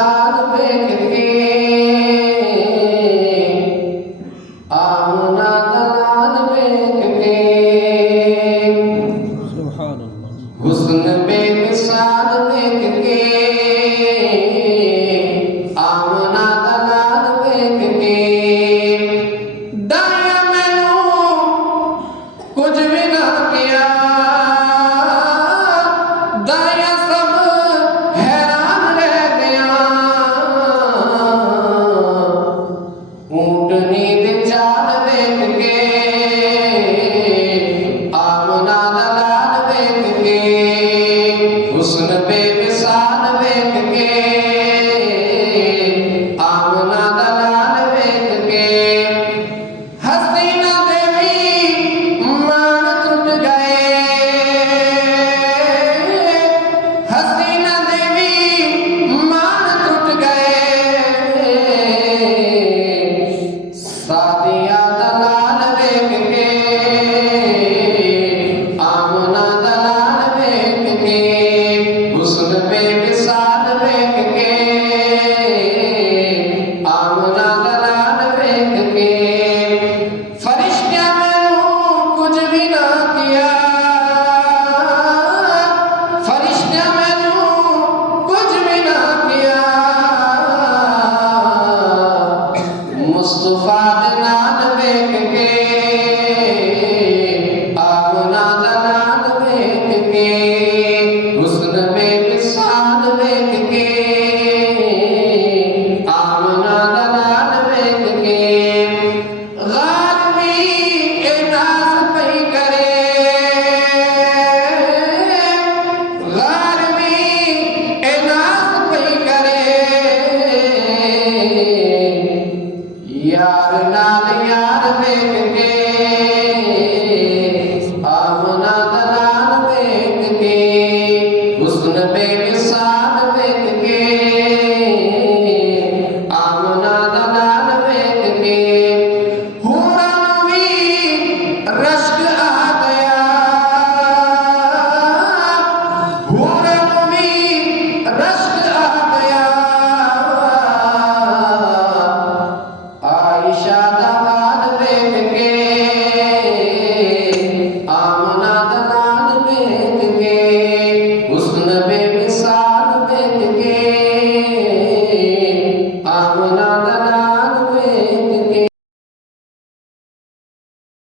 बेमिसाल देख के आमना दलाल देख के हुस्न बेमिसाल देख के आमना दलाल देख के दाया मैनू कुछ भी ना किया दाया सब हैरान रह गया ऊंटनी दे चाल देख के आमना दलाल देख के हुस्न बेमिसाल देख के आमना दलाल देख के हसीना देवी मान टूट गए हसीना देवी मान टूट गए सादिया दलाल देख के आमना दलाल देख के हुस्न बेमिसाल देख के आमना दलाल देख के फरिश्ता मैनू कुछ भी ना किया फरिश्ता मैनू कुछ भी ना किया मुस्तफा दे नाल देख के आमना दलाल देख के हुस्न बेमिसाल देख के आमना दलाल देख के गारवी के नास पई करे गारवी के नास पई करे यार नाल यार देख के आमना दलाल देख के हुस्न बेमिसाल